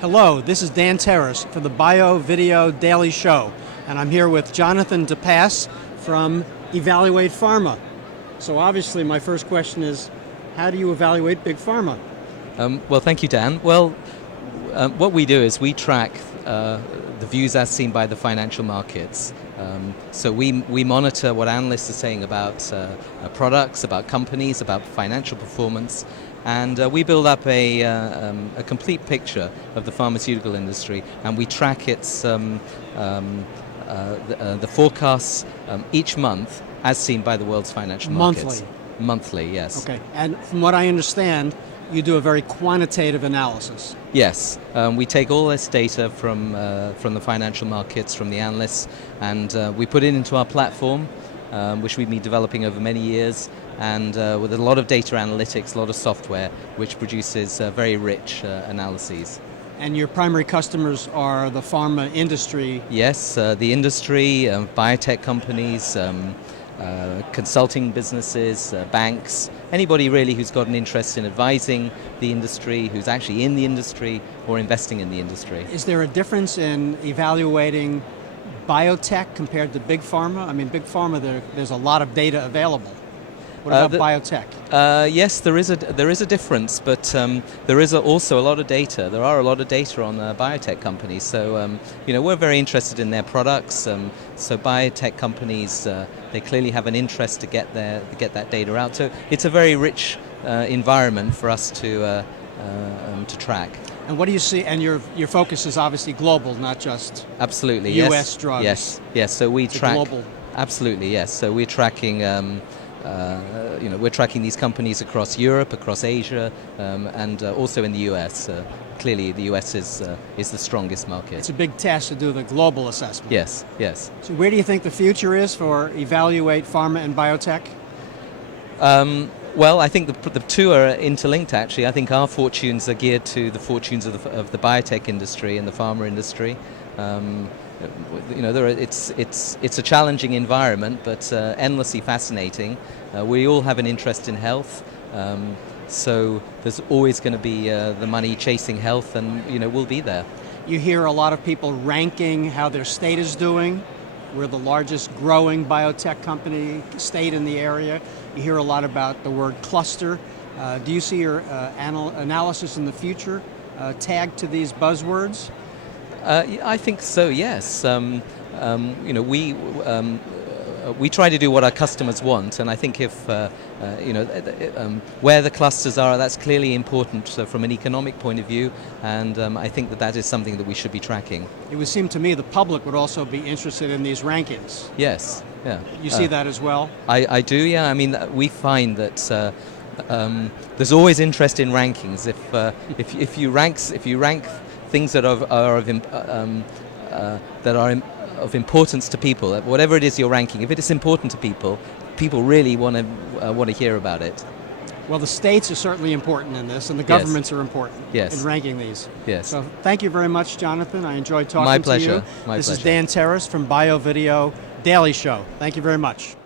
Hello, this is Dan Terrace for the Bio Video Daily Show, and I'm here with Jonathan DePass from Evaluate Pharma. So obviously my first question is, how do you evaluate big pharma? Well, thank you, Dan. Well, what we do is we track the views as seen by the financial markets. So we monitor what analysts are saying about products, about companies, about financial performance, and we build up a complete picture of the pharmaceutical industry, and we track its the forecasts each month as seen by the world's financial markets. Monthly, yes. Okay, and from what I understand, you do a very quantitative analysis. Yes, we take all this data from the financial markets, from the analysts, and we put it into our platform, which we've been developing over many years, and with a lot of data analytics, a lot of software, which produces very rich analyses. And your primary customers are the pharma industry? Yes, the industry, biotech companies, consulting businesses, banks, anybody really who's got an interest in advising the industry, who's actually in the industry or investing in the industry. Is there a difference in evaluating biotech compared to big pharma? I mean, big pharma, there's a lot of data available. What about biotech? Yes, there is a difference, but there is also a lot of data. There are a lot of data on biotech companies. So we're very interested in their products. So biotech companies, they clearly have an interest to get that data out. So it's a very rich environment for us to track. And what do you see? And your focus is obviously global, not just absolutely U.S. drugs. Yes. So we track global. Absolutely, yes. So we're tracking. We're tracking these companies across Europe, across Asia, and also in the U.S. Clearly, the U.S. is the strongest market. It's a big task to do the global assessment. Yes. So where do you think the future is for Evaluate Pharma and Biotech? Well, I think the two are interlinked, actually. I think our fortunes are geared to the fortunes of the biotech industry and the pharma industry. It's a challenging environment, but endlessly fascinating. We all have an interest in health, so there's always going to be the money chasing health, and we'll be there. You hear a lot of people ranking how their state is doing. We're the largest growing biotech company state in the area. You hear a lot about the word cluster. Do you see your analysis in the future tagged to these buzzwords? I think so. Yes. We try to do what our customers want, and I think if where the clusters are, that's clearly important from an economic point of view, and I think that is something that we should be tracking. It would seem to me the public would also be interested in these rankings. Yes. Yeah. You see that as well? I do. Yeah. I mean, we find that. There's always interest in rankings. If you rank things that are of importance to people, whatever it is you're ranking, if it is important to people, people really want to hear about it. Well, the states are certainly important in this, and the governments are important in ranking these. Yes. So thank you very much, Jonathan. I enjoyed talking My to pleasure. you. My this pleasure. is Dan Terrace from Bio Video Daily Show. Thank you very much.